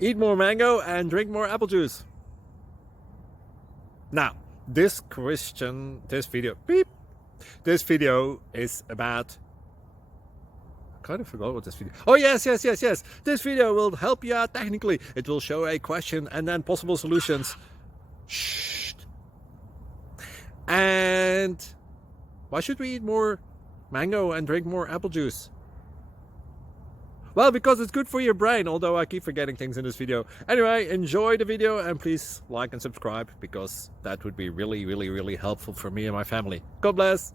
Eat more mango and drink more apple juice. Now, this video is about, I kind of forgot what this video. Oh, yes. This video will help you out technically. It will show a question and then possible solutions. Shh. And why should we eat more mango and drink more apple juice? Well, because it's good for your brain, although I keep forgetting things in this video. Anyway, enjoy the video and please like and subscribe, because that would be really helpful for me and my family. God bless!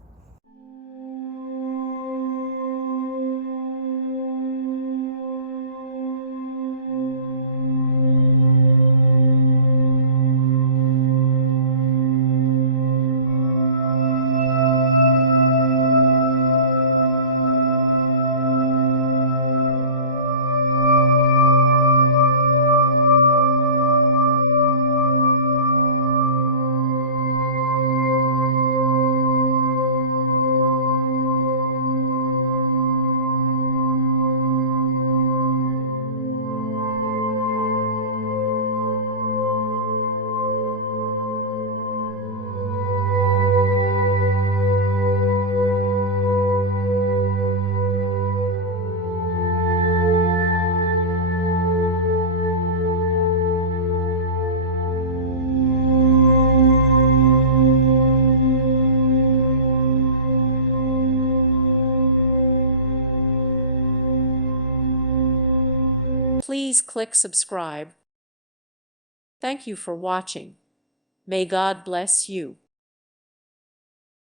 Please click subscribe. Thank you for watching. May God bless you.